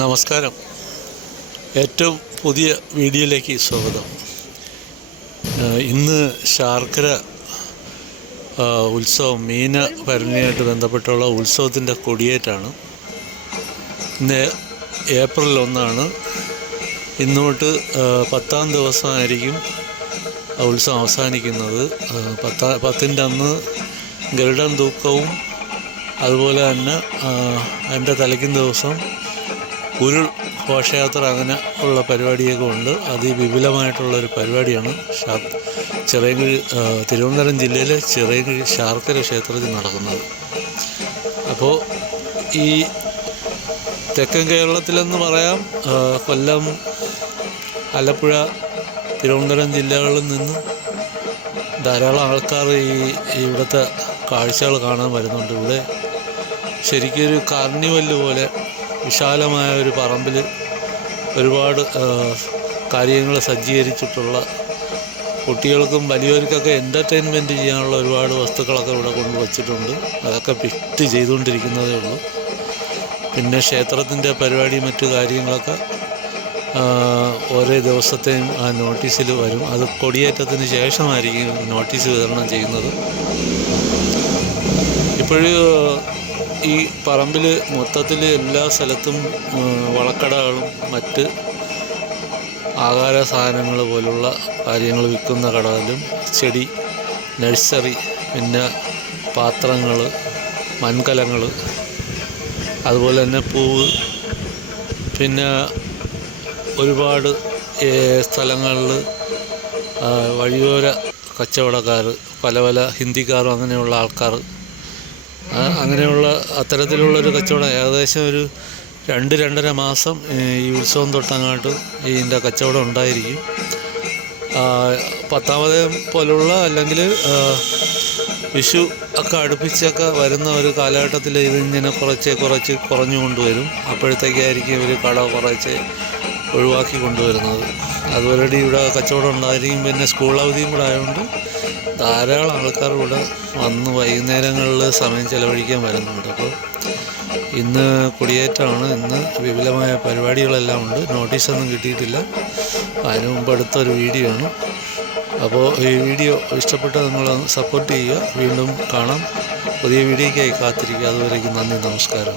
നമസ്കാരം. ഏറ്റവും പുതിയ വീഡിയോയിലേക്ക് സ്വാഗതം. ഇന്ന് ശാർക്കര ഉത്സവം മീന ഭരണിയായിട്ട് ബന്ധപ്പെട്ടുള്ള ഉത്സവത്തിന്റെ കൊടിയേറ്റാണ്. ഇന്ന് ഏപ്രിൽ ഒന്നാണ്. ഇന്നോട്ട് പത്താം ദിവസമായിരിക്കും ഉത്സവം അവസാനിക്കുന്നത്. പത്താം പത്താ പത്തിന്റെ അന്ന് ഗരുഡൻ തൂക്കവും അതുപോലെ തന്നെ അതിന്റെ തലയ്ക്കും ദിവസം ഉരുൾ ഘോഷയാത്ര അങ്ങനെ ഉള്ള പരിപാടിയൊക്കെ ഉണ്ട്. അതിവിപുലമായിട്ടുള്ളൊരു പരിപാടിയാണ് ഷാ ചിറയൻകിഴി തിരുവനന്തപുരം ജില്ലയിലെ ചിറയൻകിഴി ശാർക്കര ക്ഷേത്രത്തിൽ നടക്കുന്നത്. അപ്പോൾ ഈ തെക്കൻ കേരളത്തിലെന്ന് പറയാം കൊല്ലം ആലപ്പുഴ തിരുവനന്തപുരം ജില്ലകളിൽ നിന്ന് ധാരാളം ആൾക്കാർ ഈ ഇവിടുത്തെ കാഴ്ചകൾ കാണാൻ വരുന്നുണ്ട്. ഇവിടെ ശരിക്കൊരു കാർണിവൽ പോലെ വിശാലമായ ഒരു പറമ്പിൽ ഒരുപാട് കാര്യങ്ങൾ സജ്ജീകരിച്ചിട്ടുള്ള കുട്ടികൾക്കും വലിയവർക്കൊക്കെ എന്റർടൈൻമെന്റ് ചെയ്യാനുള്ള ഒരുപാട് വസ്തുക്കളൊക്കെ ഇവിടെ കൊണ്ടുവച്ചിട്ടുണ്ട് അതൊക്കെ ഫിറ്റ് ചെയ്തുകൊണ്ടിരിക്കുന്നതേ ഉള്ളൂ. പിന്നെ ക്ഷേത്രത്തിന്റെ പരിപാടി മറ്റു കാര്യങ്ങളൊക്കെ ഓരോ ദിവസത്തെയും ആ നോട്ടീസിൽ വരും. അത് കൊടിയേറ്റത്തിന് ശേഷമായിരിക്കും നോട്ടീസ് വിതരണം ചെയ്യുന്നത്. ഇപ്പോഴും ഈ പറമ്പിൽ മൊത്തത്തിൽ എല്ലാ സ്ഥലത്തും വളക്കടകളും മറ്റ് ആഹാര സാധനങ്ങൾ പോലുള്ള കാര്യങ്ങൾ വിൽക്കുന്ന കടകളും ചെടി നഴ്സറി പിന്നെ പാത്രങ്ങൾ മൺകലങ്ങൾ അതുപോലെ തന്നെ പൂവ് പിന്നെ ഒരുപാട് സ്ഥലങ്ങളിൽ വഴിയോര കച്ചവടക്കാർ പല പല ഹിന്ദിക്കാരും അങ്ങനെയുള്ള ആൾക്കാർ അങ്ങനെയുള്ള അത്തരത്തിലുള്ളൊരു കച്ചവടം ഏകദേശം ഒരു രണ്ട് രണ്ടര മാസം ഈ ഉത്സവം തൊട്ടങ്ങാട്ട് ഇതിന്റെ കച്ചവടം ഉണ്ടായിരിക്കും. പത്താമത് പോലുള്ള അല്ലെങ്കിൽ വിഷു ഒക്കെ അടുപ്പിച്ചൊക്കെ വരുന്ന ഒരു കാലഘട്ടത്തിൽ ഇതിങ്ങനെ കുറച്ച് കുറച്ച് കുറഞ്ഞു കൊണ്ടുവരും അപ്പോഴത്തേക്കായിരിക്കും ഇവർ കട കുറച്ച് ഒഴിവാക്കി കൊണ്ടുവരുന്നത്. അതുപോലെ ഇവിടെ കച്ചവടം ഉണ്ടായിരിക്കും. പിന്നെ സ്കൂൾ അവധിയും കൂടെ ആയതുകൊണ്ട് ധാരാളം ആൾക്കാർ ഇവിടെ വന്ന് വൈകുന്നേരങ്ങളിൽ സമയം ചിലവഴിക്കാൻ വരുന്നുണ്ട്. അപ്പോൾ ഇന്ന് കൊടിയേറ്റമാണ്. ഇന്ന് വിപുലമായ പരിപാടികളെല്ലാം ഉണ്ട്. നോട്ടീസൊന്നും കിട്ടിയിട്ടില്ല. അതിനു മുമ്പ് അടുത്തൊരു വീഡിയോ ആണ്. അപ്പോൾ ഈ വീഡിയോ ഇഷ്ടപ്പെട്ട് നിങ്ങൾ സപ്പോർട്ട് ചെയ്യുക. വീണ്ടും കാണാം. പുതിയ വീഡിയോയ്ക്കായി കാത്തിരിക്കുക. അതുവരേക്കും നന്ദി നമസ്കാരം.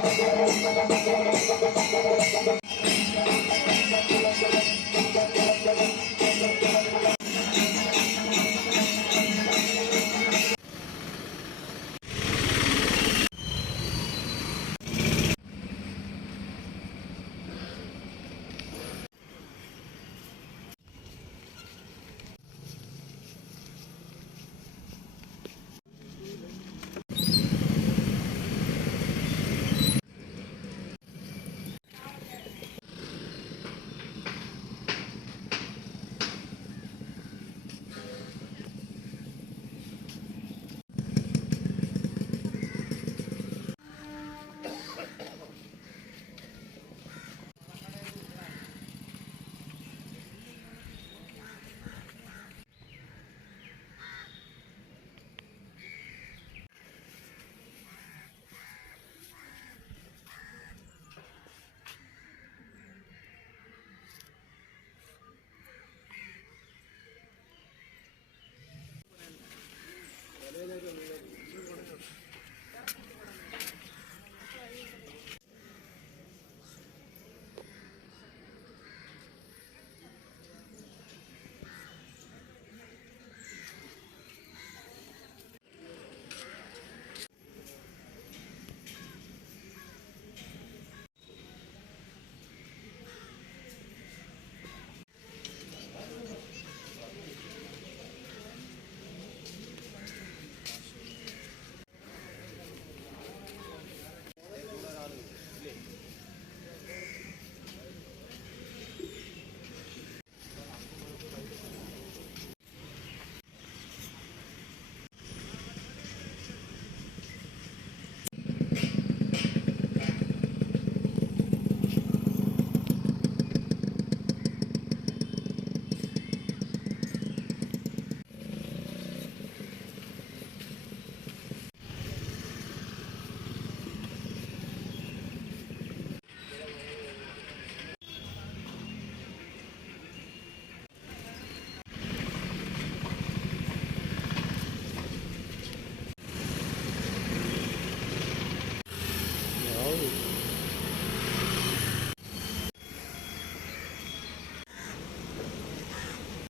Thank you.